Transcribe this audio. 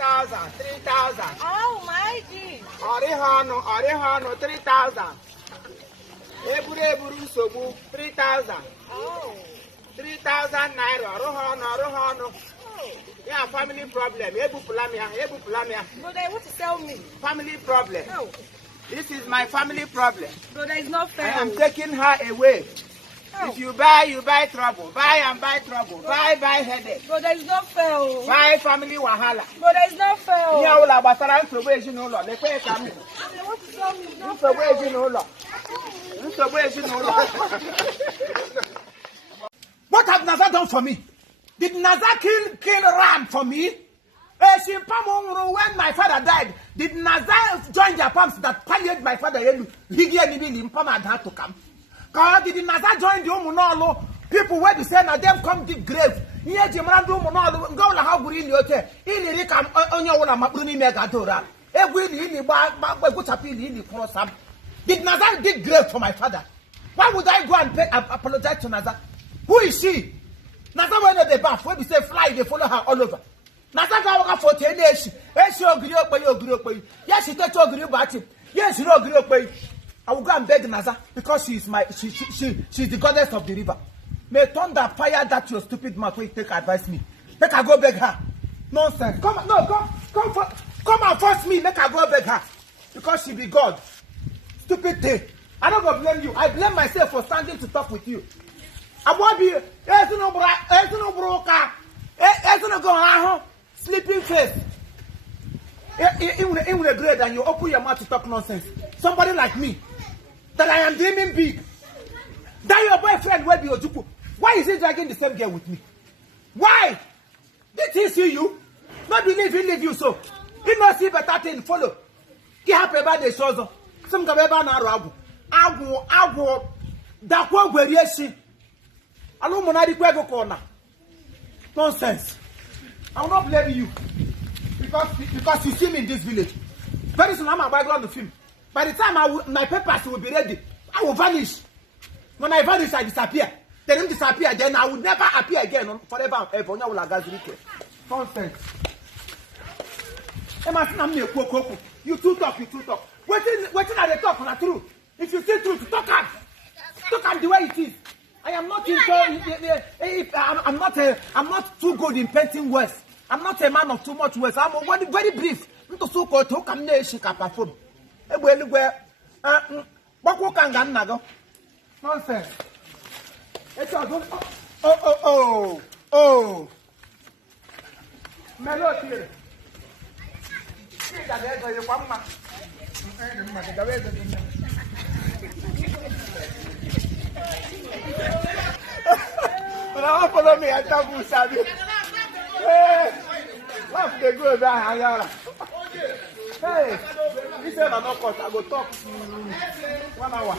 3,000. Oh my God. Orihano, 3,000. Eburu Sobu, 3,000. Oh. 3,000 naira. Rohano. Yeah, family problem. Ebu Pulamia. But they want to sell me. Family problem. No. This is my family problem. But that is not fair. I am taking her away. Oh. If you buy trouble. Buy and buy trouble. Buy headache. But that is not fair. Buy family wahala. But that is not fair. Yeah, all about transformation. They pay coming. They want to sell me. What have Nazar done for me? Did Nazar kill ram for me? When my father died, did Nazar join the pumps that palliated my father? Had to come. God, did Nazar join the Umunolo? People where they say now them come dig grave. Here Jimando Umunolo, go la how green you take. In the Ricam on your Mabruni Megadora. Did Nazar dig grave for my father? Why would I go and apologize to Nazar? Who is she? Nazar went at the bath where we say fly, they follow her all over. Nazar got for 10 days. Yes, she agree. Yes, she touched agree about it. Yes, she don't agree. I will go and beg Nazar because she's the goddess of the river. May thunder fire that your stupid mouth will take advice me. Make her go beg her. Nonsense. Come and force me. Make her go beg her. Because she be God. Stupid thing. I don't go blame you. I blame myself for standing to talk with you. I won't be sleeping face. Even a grade and you open your mouth to talk nonsense. Somebody like me, that I am dreaming big. That your boyfriend will be Ojuku. Why is he dragging the same girl with me? Why? Did he see you? Not believe he leave you so. He not see better thing follow. He happy about the shows. Some gabeba na ragu. Agu. Dakwa gweriyeshi. Alo monadi kwego corner. Nonsense. I will not blame you. Because you see me in this village. Very soon I'm about to go to film. By the time my papers will be ready, I will vanish. When I vanish, I disappear. Then disappear, then I will never appear again forever and ever. Nonsense. You two talk. Waiting at the talk on the truth. If you see truth, talk the way it is. I am not I'm not too good in painting words. I'm not a man of too much words. I'm very brief. Nonsense. Melody. Follow me, I tell you, Sabi. Laugh the good guy. Hey, he said I'm not caught. I go talk 1 hour.